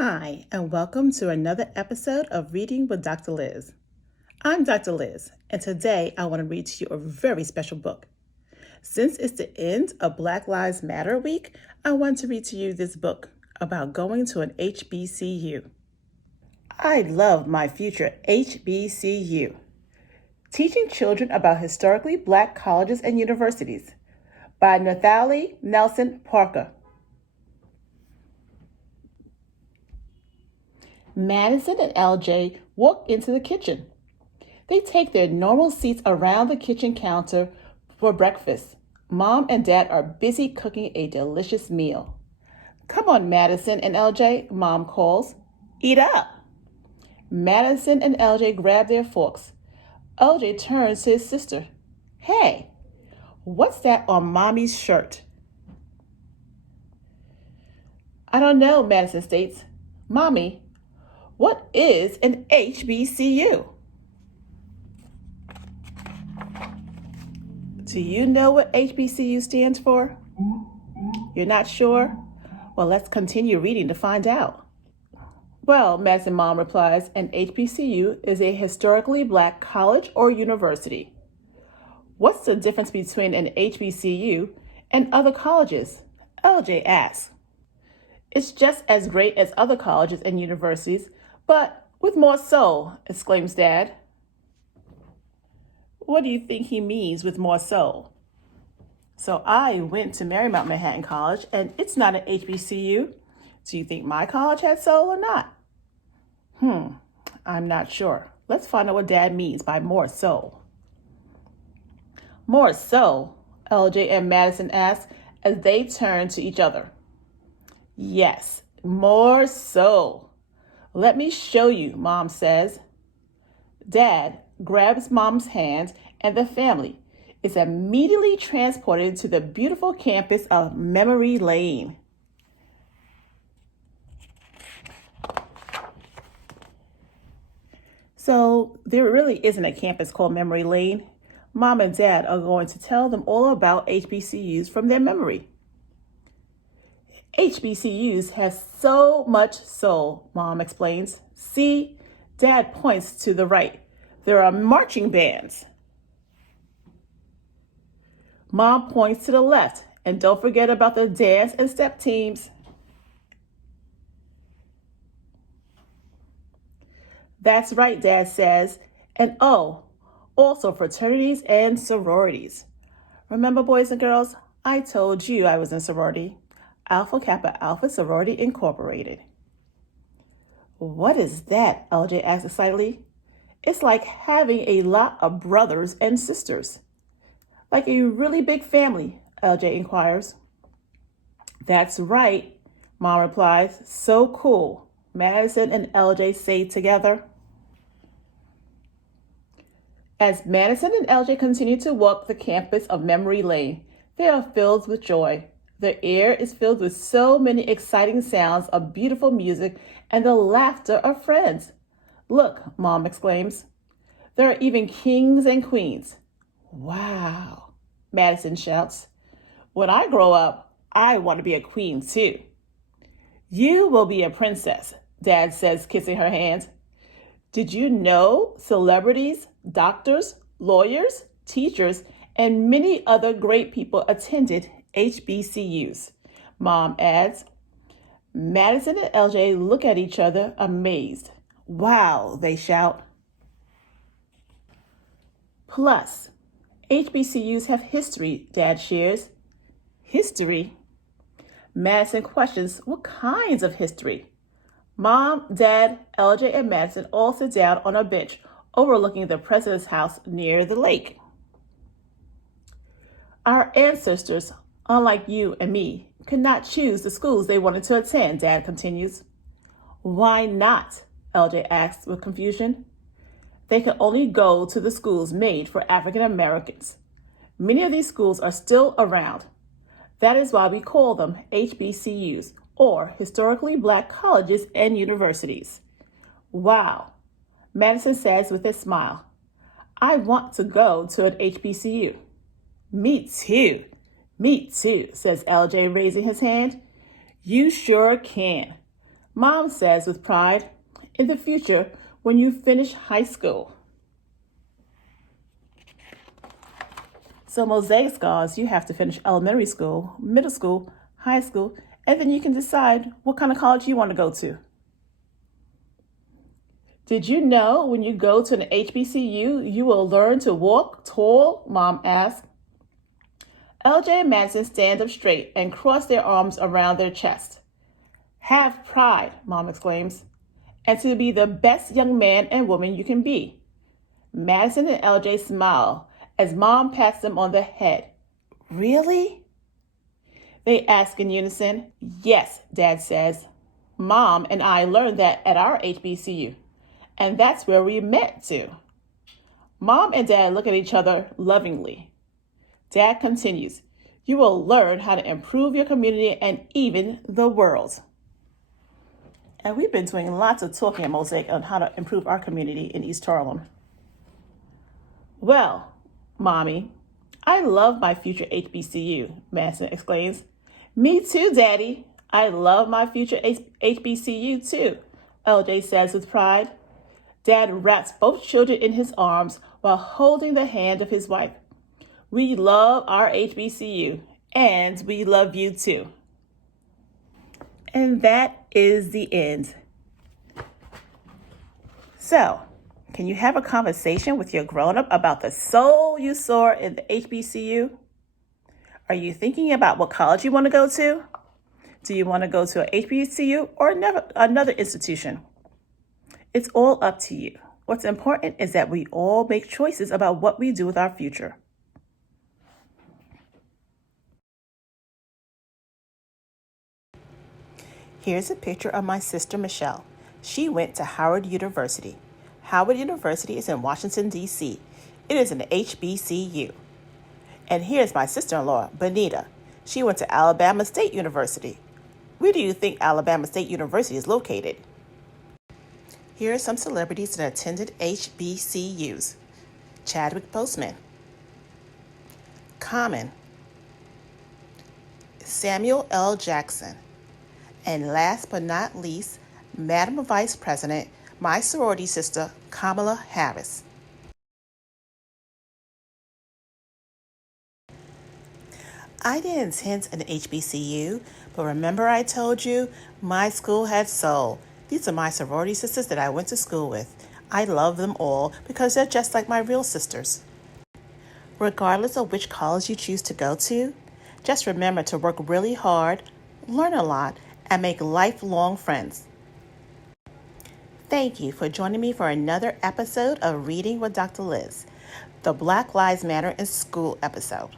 Hi, and welcome to another episode of Reading with Dr. Liz. I'm Dr. Liz, and today I want to read to you a very special book. Since it's the end of Black Lives Matter week, I want to read to you this book about going to an HBCU. I love my future HBCU. Teaching Children About Historically Black Colleges and Universities by Nathalie Nelson Parker. Madison and LJ walk into the kitchen. They take their normal seats around the kitchen counter for breakfast. Mom and Dad are busy cooking a delicious meal. Come on, Madison and LJ, Mom calls. Eat up. Madison and LJ grab their forks. LJ turns to his sister. Hey, what's that on Mommy's shirt? I don't know, Madison states. Mommy, what is an HBCU? Do you know what HBCU stands for? You're not sure? Well, let's continue reading to find out. Well, Madison Mom replies, an HBCU is a historically black college or university. What's the difference between an HBCU and other colleges? LJ asks. It's just as great as other colleges and universities, but with more soul, exclaims Dad. What do you think he means with more soul? So I went to Marymount Manhattan College, and it's not an HBCU. Do you think my college had soul or not? I'm not sure. Let's find out what Dad means by more soul. More soul, LJ and Madison ask as they turn to each other. Yes, more soul. Let me show you, Mom says. Dad grabs Mom's hand, and the family is immediately transported to the beautiful campus of Memory Lane. So there really isn't a campus called Memory Lane. Mom and Dad are going to tell them all about HBCUs from their memory. HBCUs have so much soul, Mom explains. See, Dad points to the right. There are marching bands. Mom points to the left, and don't forget about the dance and step teams. That's right, Dad says. And also fraternities and sororities. Remember, boys and girls, I told you I was in sorority. Alpha Kappa Alpha Sorority Incorporated. What is that? LJ asks excitedly. It's like having a lot of brothers and sisters. Like a really big family, LJ inquires. That's right, Mom replies. So cool, Madison and LJ say together. As Madison and LJ continue to walk the campus of Memory Lane, they are filled with joy. The air is filled with so many exciting sounds of beautiful music and the laughter of friends. Look, Mom exclaims. There are even kings and queens. Wow, Madison shouts. When I grow up, I want to be a queen too. You will be a princess, Dad says, kissing her hand. Did you know celebrities, doctors, lawyers, teachers, and many other great people attended HBCUs? Mom adds. Madison and LJ look at each other amazed. Wow, they shout. Plus, HBCUs have history, Dad shares. History? Madison questions what kinds of history? Mom, Dad, LJ, and Madison all sit down on a bench overlooking the president's house near the lake. Our ancestors, unlike you and me, could not choose the schools they wanted to attend, Dad continues. Why not? LJ asks with confusion. They could only go to the schools made for African Americans. Many of these schools are still around. That is why we call them HBCUs, or historically black colleges and universities. Wow, Madison says with a smile. I want to go to an HBCU. Me too, says LJ, raising his hand. You sure can. Mom says with pride, in the future, when you finish high school. So Mosaic Scholars, you have to finish elementary school, middle school, high school, and then you can decide what kind of college you want to go to. Did you know when you go to an HBCU, you will learn to walk tall? Mom asked. LJ and Madison stand up straight and cross their arms around their chest. Have pride, Mom exclaims, and to be the best young man and woman you can be. Madison and LJ smile as Mom pats them on the head. Really? They ask in unison. Yes, Dad says. Mom and I learned that at our HBCU, and that's where we met too. Mom and Dad look at each other lovingly. Dad continues, you will learn how to improve your community and even the world. And we've been doing lots of talking at Mosaic on how to improve our community in East Harlem. Well, Mommy, I love my future HBCU, Madison exclaims. Me too, Daddy. I love my future HBCU too, LJ says with pride. Dad wraps both children in his arms while holding the hand of his wife. We love our HBCU, and we love you too. And that is the end. So, can you have a conversation with your grown-up about the soul you saw in the HBCU? Are you thinking about what college you want to go to? Do you want to go to a HBCU or another institution? It's all up to you. What's important is that we all make choices about what we do with our future. Here's a picture of my sister Michelle. She went to Howard University. Howard University is in Washington, D.C. It is an HBCU. And here's my sister-in-law, Benita. She went to Alabama State University. Where do you think Alabama State University is located? Here are some celebrities that attended HBCUs. Chadwick Boseman, Common, Samuel L. Jackson, and last but not least, Madam Vice President, my sorority sister, Kamala Harris. I didn't attend an HBCU, but remember I told you my school had soul. These are my sorority sisters that I went to school with. I love them all because they're just like my real sisters. Regardless of which college you choose to go to, just remember to work really hard, learn a lot, and make lifelong friends. Thank you for joining me for another episode of Reading with Dr. Liz, the Black Lives Matter in School episode.